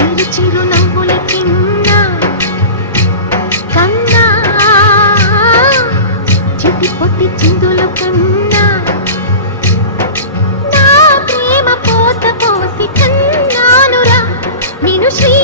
చిరు చిరు నవ్వుల కింద కన్నా చిటి పొట్టి చిందుల కన్నా. నా ప్రేమ పోత పోసి కన్నానురా నేను శ్రీ